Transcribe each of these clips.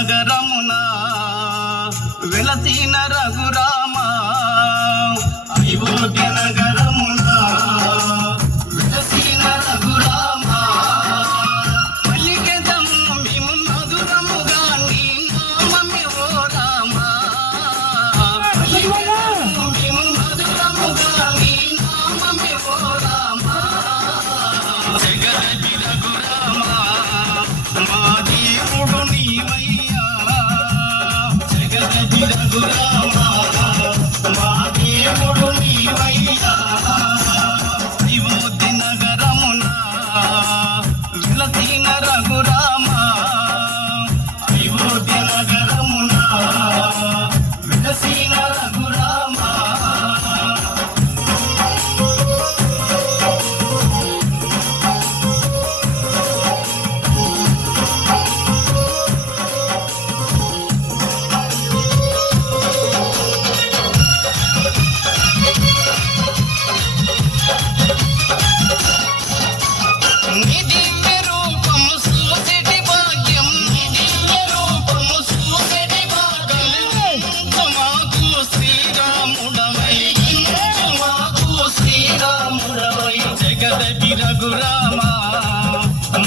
నగరమున వెలసిన రఘురామ అయోధ్య నగరమున వెలసిన రఘురామ పలికెదము మేము మధురముగా నీ నామమే ఓ రామ పలికెదము మేము మధురముగా నీ నామమే ఓ రామ జగదపి రఘురామ మా దేవుడు నీవయ్యా జగదపి రఘురామ మా దేవుడు నీవయ్యా అయోధ్య నగరమున వెలసిన రఘురామ అయోధ్య నగరమున వెలసిన రఘురామ నీ దివ్య రూపము చూసేటి భాగ్యం నీ దివ్య రూపము చూసేటి భాగ్యం మాకు శ్రీరాముడవై మాకు శ్రీరాముడవై జగదపి రఘురామ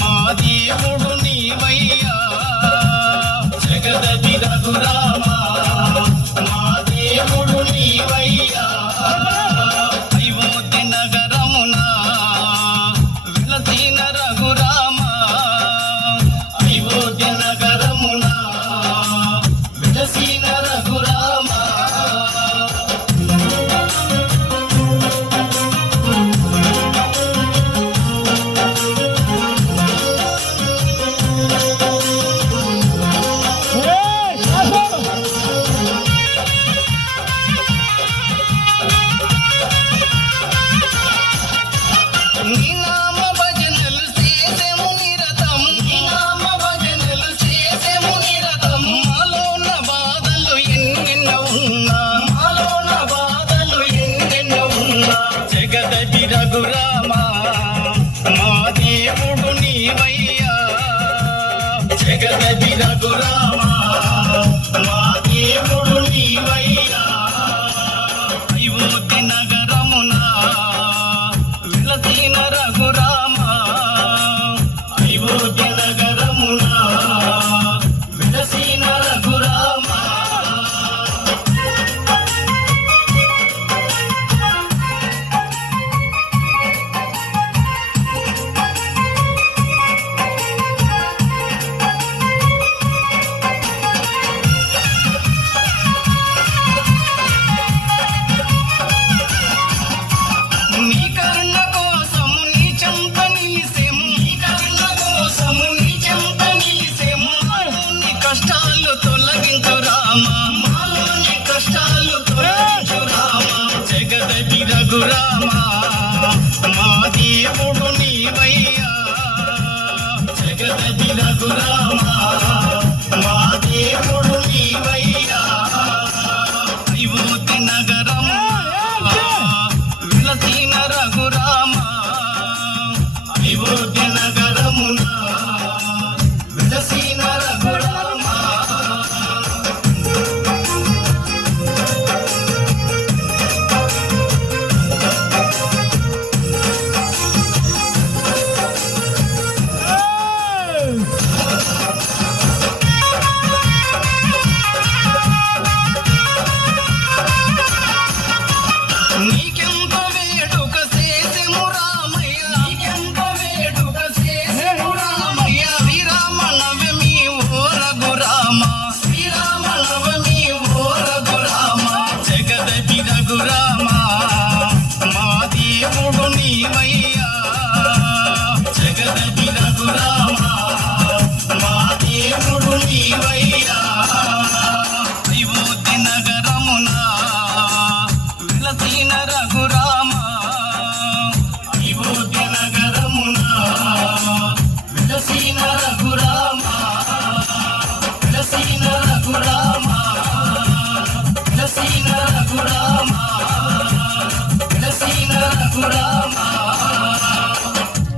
మా దేవుడు నీవయ్యా జగదపి రఘురామ మా దేవుడు నీవయ్యా అయోధ్య నగరమున వెలసిన రఘురామ అయోధ్య నగరమున వెలసిన రఘురామ నీ నామ భజనలు చేసెము నిరతం నీ నామ భజనలు చేసెము నిరతం మాలోన బాధలు ఎన్నెన్నో ఉన్నా మాలోన బాధలు ఎన్నెన్నో ఉన్నా జగదపి రఘురామ మా దేవుడు నీవయ్యా జగదపి రఘురామ మా దేవుడు నీవయ్యా అయోధ్య నగరమున వెలసిన రఘురామ అయోధ్య నగరమున వెలసిన రఘురామ నీ కరుణ కోసము నీ చెంత నిలిసెము నీ కరుణ కోసము నీ చెంత నిలిసెము మాలోని కష్టాలు తొలగించు రామ మాలోని కష్టాలు తొలగించు రామ జగదపి రఘురామ మా దేవుడు నీవయ్యా జగదపి రఘురామ మా దేవుడు నీవయ్యా అయోధ్య నగరమున వెలసిన రఘురామ